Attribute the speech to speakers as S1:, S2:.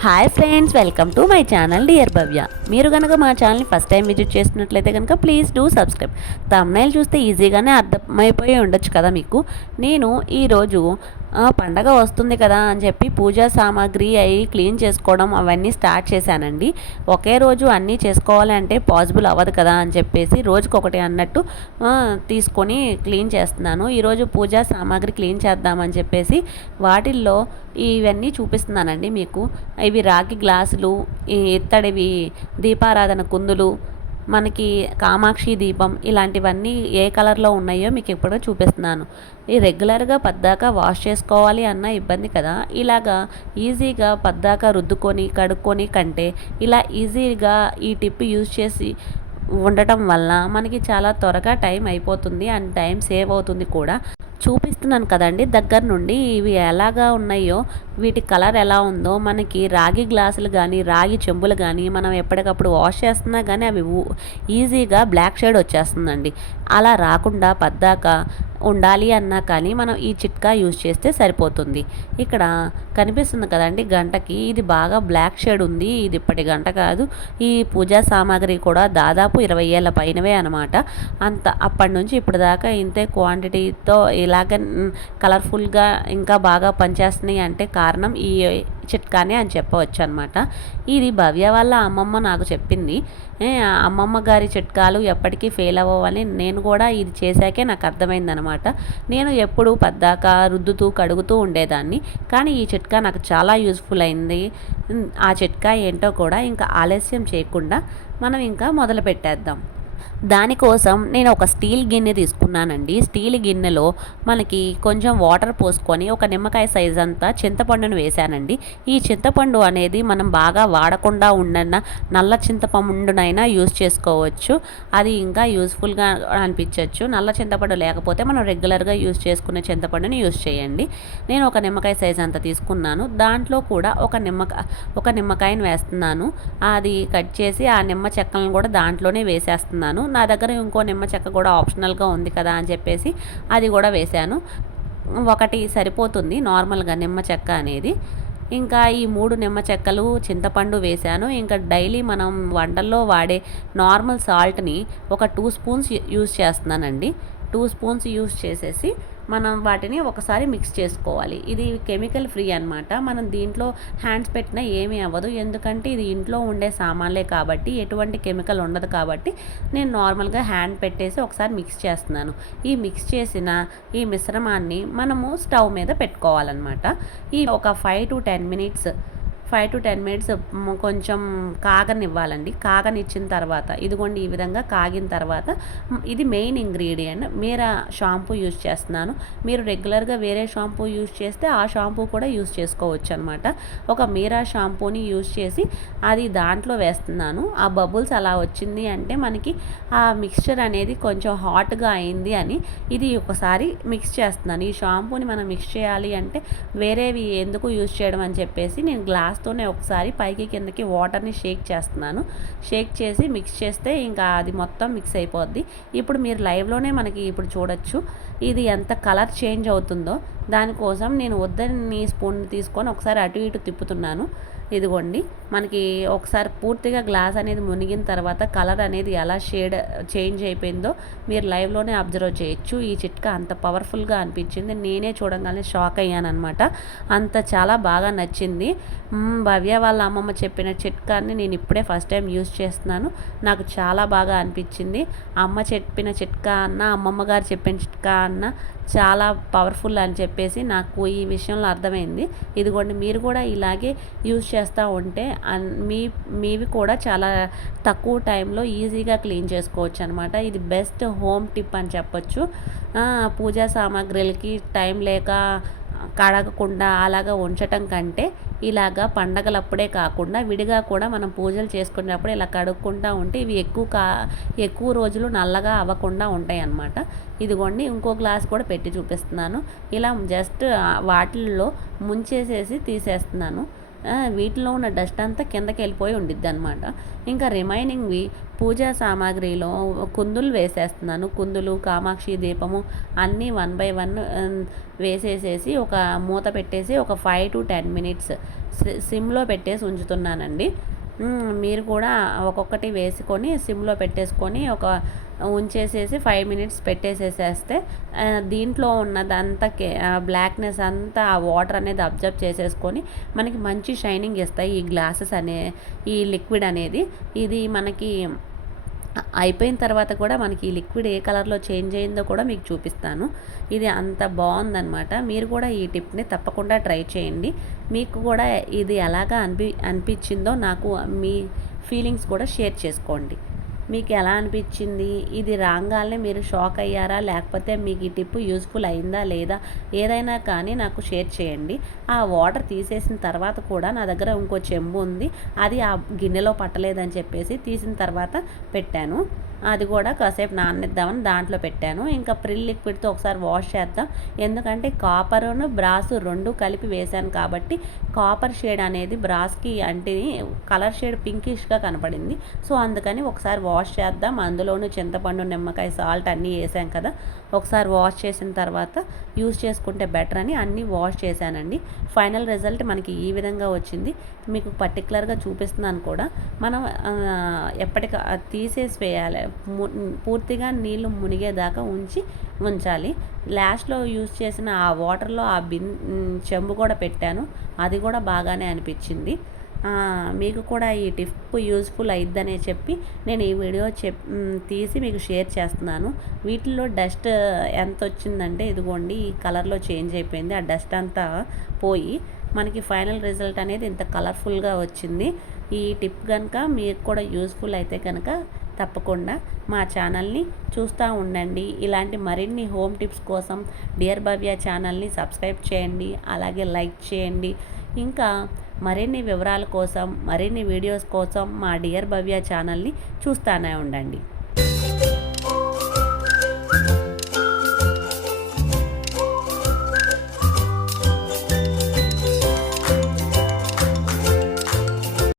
S1: Hi friends welcome to my channel dear Bhavya మీరు కనుక మా ఛానల్ని ఫస్ట్ టైం విజిట్ చేస్తున్నట్లయితే కనుక ప్లీజ్ డూ సబ్స్క్రైబ్ తమ్నైల్ చూస్తే ఈజీగానే అర్థమైపోయి ఉండొచ్చు కదా మీకు. నేను ఈరోజు పండగ వస్తుంది కదా అని చెప్పి పూజా సామాగ్రి అవి క్లీన్ చేసుకోవడం అవన్నీ స్టార్ట్ చేశానండి. ఒకే రోజు అన్నీ చేసుకోవాలంటే పాసిబుల్ అవ్వదు కదా అని చెప్పేసి రోజుకొకటి అన్నట్టు తీసుకొని క్లీన్ చేస్తున్నాను. ఈరోజు పూజా సామాగ్రి క్లీన్ చేద్దామని చెప్పేసి వాటిల్లో ఇవన్నీ చూపిస్తున్నానండి మీకు. ఇవి రాగి గ్లాసులు ఈ ఇత్తడివి దీపారాధన కుందులు మనకి కామాక్షి దీపం ఇలాంటివన్నీ ఏ కలర్లో ఉన్నాయో మీకు ఇప్పుడు చూపిస్తున్నాను. ఈ రెగ్యులర్గా పద్దాక వాష్ చేసుకోవాలి అన్న ఇబ్బంది కదా? ఇలాగా ఈజీగా పద్దాక రుద్దుకొని కడుక్కొని కంటే ఇలా ఈజీగా ఈ టిప్ యూజ్ చేసి ఉండటం వల్ల మనకి చాలా త్వరగా టైం అయిపోతుంది అండ్ టైం సేవ్ అవుతుంది కూడా. చూపిస్తున్నాను కదండి దగ్గర నుండి. ఇవి ఎలాగా ఉన్నాయో వీటి కలర్ ఎలా ఉందో మనకి రాగి గ్లాసులు కానీ రాగి చెంబులు కానీ మనం ఎప్పటికప్పుడు వాష్ చేస్తున్నా కానీ అవి ఈజీగా బ్లాక్ షేడ్ వచ్చేస్తుందండి. అలా రాకుండా పద్దాక ఉండాలి అన్నా కానీ మనం ఈ చిట్కా యూజ్ చేస్తే సరిపోతుంది. ఇక్కడ కనిపిస్తుంది కదండి గంటకి ఇది బాగా బ్లాక్ షేడ్ ఉంది ఇది ఇప్పటి గంట కాదు. ఈ పూజా సామాగ్రి కూడా దాదాపు ఇరవై ఏళ్ళ పైనవే అనమాట అంత అప్పటి నుంచి ఇప్పుడు దాకా ఇంతే క్వాంటిటీతో ఇలాగ కలర్ఫుల్గా ఇంకా బాగా పనిచేస్తున్నాయి అంటే కారణం ఈ చిట్కానే అని చెప్పవచ్చు అనమాట ఇది భవ్య వాళ్ళ అమ్మమ్మ నాకు చెప్పింది. ఆ అమ్మమ్మ గారి చిట్కాలు ఎప్పటికీ ఫెయిల్ అవ్వవని నేను కూడా ఇది చేశాకే నాకు అర్థమైందనమాట. నేను ఎప్పుడు పద్దాక రుద్దుతూ కడుగుతూ ఉండేదాన్ని. కానీ ఈ చిట్కా నాకు చాలా యూస్ఫుల్ అయింది. ఆ చిట్కా ఏంటో కూడా ఇంకా ఆలస్యం చేయకుండా మనం ఇంకా మొదలు పెట్టేద్దాం దానికోసం నేను ఒక స్టీల్ గిన్నె తీసుకున్నానండి. స్టీల్ గిన్నెలో మనకి కొంచెం వాటర్ పోసుకొని ఒక నిమ్మకాయ సైజ్ అంతా చింతపండును వేశానండి. ఈ చింతపండు అనేది మనం బాగా వాడకుండా ఉండన్న నల్ల చింతపండునైనా యూజ్ చేసుకోవచ్చు. అది ఇంకా యూస్ఫుల్గా అనిపించవచ్చు నల్ల చింతపండు లేకపోతే మనం రెగ్యులర్గా యూజ్ చేసుకునే చింతపండుని యూజ్ చేయండి. నేను ఒక నిమ్మకాయ సైజ్ అంత తీసుకున్నాను. దాంట్లో కూడా ఒక నిమ్మకాయ ఒక నిమ్మకాయని వేస్తున్నాను. అది కట్ చేసి ఆ నిమ్మ చెక్కలను కూడా దాంట్లోనే వేసేస్తున్నాను. నా దగ్గర ఇంకో నిమ్మ చెక్క కూడా ఆప్షనల్గా ఉంది కదా అని చెప్పేసి అది కూడా వేశాను. ఒకటి సరిపోతుంది నార్మల్గా నిమ్మ చెక్క అనేది. ఇంకా ఈ మూడు నిమ్మ చెక్కలు చింతపండు వేశాను. ఇంకా డైలీ మనం వంటల్లో వాడే నార్మల్ సాల్ట్ని ఒక టూ స్పూన్స్ యూస్ చేస్తున్నానండి. టూ స్పూన్స్ యూస్ చేసేసి మనం వాటిని ఒకసారి మిక్స్ చేసుకోవాలి. ఇది కెమికల్ ఫ్రీ అన్నమాట. మనం దీంట్లో హ్యాండ్స్ పెట్టినా ఏమీ అవ్వదు. ఎందుకంటే ఇది ఇంట్లో ఉండే సామాన్లే కాబట్టి ఎటువంటి కెమికల్ ఉండదు కాబట్టి నేను నార్మల్గా హ్యాండ్ పెట్టేసి ఒకసారి మిక్స్ చేస్తున్నాను. ఈ మిక్స్ చేసిన ఈ మిశ్రమాన్ని మనము స్టవ్ మీద పెట్టుకోవాలన్నమాట. ఈ ఒక five to ten minutes five to ten minutes కొంచెం కాగనివ్వాలండి. కాగనిచ్చిన తర్వాత ఇదిగోండి ఈ విధంగా కాగిన తర్వాత ఇది మెయిన్ ఇంగ్రీడియంట్. మీరా షాంపూ యూజ్ చేస్తున్నాను. మీరు రెగ్యులర్గా వేరే షాంపూ యూజ్ చేస్తే ఆ షాంపూ కూడా యూజ్ చేసుకోవచ్చు అనమాట ఒక మీరా షాంపూని యూజ్ చేసి అది దాంట్లో వేస్తున్నాను. ఆ బబుల్స్ అలా వచ్చింది అంటే మనకి ఆ మిక్స్చర్ అనేది కొంచెం హాట్గా అయింది అని ఇది ఒకసారి మిక్స్ చేస్తున్నాను. ఈ షాంపూని మనం మిక్స్ చేయాలి అంటే వేరేవి ఎందుకు యూజ్ చేయడం అని చెప్పేసి నేను గ్లాస్ గ్లాస్తోనే ఒకసారి పైకి కిందకి వాటర్ని షేక్ చేస్తున్నాను. షేక్ చేసి మిక్స్ చేస్తే ఇంకా అది మొత్తం మిక్స్ అయిపోద్ది. ఇప్పుడు మీరు లైవ్లోనే మనకి ఇప్పుడు చూడొచ్చు ఇది ఎంత కలర్ చేంజ్ అవుతుందో. దానికోసం నేను వద్దని స్పూన్ తీసుకొని ఒకసారి అటు ఇటు తిప్పుతున్నాను. ఇదిగోండి. మనకి ఒకసారి పూర్తిగా గ్లాస్ అనేది మునిగిన తర్వాత కలర్ అనేది ఎలా షేడ్ చేంజ్ అయిపోయిందో మీరు లైవ్లోనే అబ్జర్వ్ చేయొచ్చు. ఈ చిట్కా అంత పవర్ఫుల్గా అనిపించింది. నేనే చూడంగానే షాక్ అయ్యానమాట అంత చాలా బాగా నచ్చింది. భవ్య వాళ్ళ అమ్మమ్మ చెప్పిన చిట్కాని నేను ఇప్పుడే ఫస్ట్ టైం యూజ్ చేస్తున్నాను. నాకు చాలా బాగా అనిపించింది. అమ్మ చెప్పిన చిట్కా అన్న అమ్మమ్మ గారు చెప్పిన చిట్కా అన్న చాలా పవర్ఫుల్ అని చెప్పేసి నాకు ఈ విషయంలో అర్థమైంది. ఇదిగోండి మీరు కూడా ఇలాగే యూజ్ చేస్తూ ఉంటే మీ మీవి కూడా చాలా తక్కువ టైంలో ఈజీగా క్లీన్ చేసుకోవచ్చు అనమాట ఇది బెస్ట్ హోమ్ టిప్ అని చెప్పొచ్చు. పూజా సామాగ్రిలకి టైం లేక కడగకుండా అలాగా ఉంచటం కంటే ఇలాగా పండగలప్పుడే కాకుండా విడిగా కూడా మనం పూజలు చేసుకునేటప్పుడు ఇలా కడుక్కుంటూ ఉంటే ఇవి ఎక్కువ కా ఎక్కువ రోజులు నల్లగా అవ్వకుండా ఉంటాయి అన్నమాట ఇదిగోండి ఇంకో గ్లాస్ కూడా పెట్టి చూపిస్తున్నాను. ఇలా జస్ట్ వాటిల్లో ముంచేసేసి తీసేస్తున్నాను. వీటిలో ఉన్న డస్ట్ అంతా కిందకి వెళ్ళిపోయి ఉండిద్ది అనమాట ఇంకా రిమైనింగ్వి పూజా సామాగ్రిలో కుందులు వేసేస్తున్నాను. కుందులు కామాక్షి దీపము అన్నీ వన్ బై వన్ వేసేసేసి ఒక మూత పెట్టేసి ఒక ఫైవ్ టు టెన్ మినిట్స్ సిమ్లో పెట్టేసి ఉంచుతున్నానండి. మీరు కూడా ఒక్కొక్కటి వేసుకొని సిమ్లో పెట్టేసుకొని ఒక ఉంచేసేసి ఫైవ్ మినిట్స్ పెట్టేసేసేస్తే దీంట్లో ఉన్నదంతా బ్లాక్నెస్ అంతా ఆ వాటర్ అనేది అబ్జర్వ్ చేసేసుకొని మనకి మంచి షైనింగ్ ఇస్తాయి ఈ గ్లాసెస్ అనే ఈ లిక్విడ్ అనేది. ఇది మనకి అయిపోయిన తర్వాత కూడా మనకి ఈ లిక్విడ్ ఏ కలర్లో చేంజ్ అయిందో కూడా మీకు చూపిస్తాను. ఇది అంత బాగుందనమాట మీరు కూడా ఈ టిప్ని తప్పకుండా ట్రై చేయండి. మీకు కూడా ఇది ఎలాగా అనిపి అనిపించిందో నాకు మీ ఫీలింగ్స్ కూడా షేర్ చేసుకోండి. మీకు ఎలా అనిపించింది? ఇది రాగానే మీరు షాక్ అయ్యారా? లేకపోతే మీకు ఈ టిప్ యూస్ఫుల్ అయిందా లేదా? ఏదైనా కానీ నాకు షేర్ చేయండి. ఆ వాటర్ తీసేసిన తర్వాత కూడా నా దగ్గర ఇంకో చెంబు ఉంది. అది ఆ గిన్నెలో పట్టలేదని చెప్పేసి తీసిన తర్వాత పెట్టాను. అది కూడా కాసేపు నాననిద్దామని దాంట్లో పెట్టాను. ఇంకా ప్రిల్ లిక్విడ్తో ఒకసారి వాష్ చేద్దాం. ఎందుకంటే కాపరును బ్రాస్ రెండు కలిపి వేశాను కాబట్టి కాపర్ షేడ్ అనేది బ్రాస్కి అంటే కలర్ షేడ్ పింకిష్గా కనపడింది. సో అందుకని ఒకసారి వాష్ చేద్దాం. అందులోనూ చింతపండు నిమ్మకాయ సాల్ట్ అన్నీ వేసాం కదా. ఒకసారి వాష్ చేసిన తర్వాత యూస్ చేసుకుంటే బెటర్ అని అన్నీ వాష్ చేశానండి. ఫైనల్ రిజల్ట్ మనకి ఈ విధంగా వచ్చింది. మీకు పర్టికులర్గా చూపిస్తున్నాను కూడా. మనం ఎప్పటిక తీసేసి వేయాలి. పూర్తిగా నీళ్ళు మునిగేదాకా ఉంచి ఉంచాలి. లాస్ట్లో యూజ్ చేసిన ఆ వాటర్లో ఆ బిన్ చెంబు కూడా పెట్టాను. అది కూడా బాగానే అనిపించింది. మీకు కూడా ఈ టిప్ యూస్ఫుల్ అయిద్దనే చెప్పి నేను ఈ వీడియో చెప్ తీసి మీకు షేర్ చేస్తున్నాను. వీటిల్లో డస్ట్ ఎంత వచ్చిందంటే ఇదిగోండి ఈ కలర్లో చేంజ్ అయిపోయింది. ఆ డస్ట్ అంతా పోయి మనకి ఫైనల్ రిజల్ట్ అనేది ఇంత కలర్ఫుల్గా వచ్చింది. ఈ టిప్ కనుక మీకు కూడా యూస్ఫుల్ అయితే కనుక తప్పకుండా మా ఛానల్ని చూస్తూ ఉండండి. ఇలాంటి మరిన్ని హోమ్ టిప్స్ కోసం డియర్ భవ్య ఛానల్ని సబ్స్క్రైబ్ చేయండి. అలాగే లైక్ చేయండి. ఇంకా మరిన్ని వివరాల కోసం మరిన్ని వీడియోస్ కోసం మా డియర్ భవ్య ఛానల్ని చూస్తూనే ఉండండి.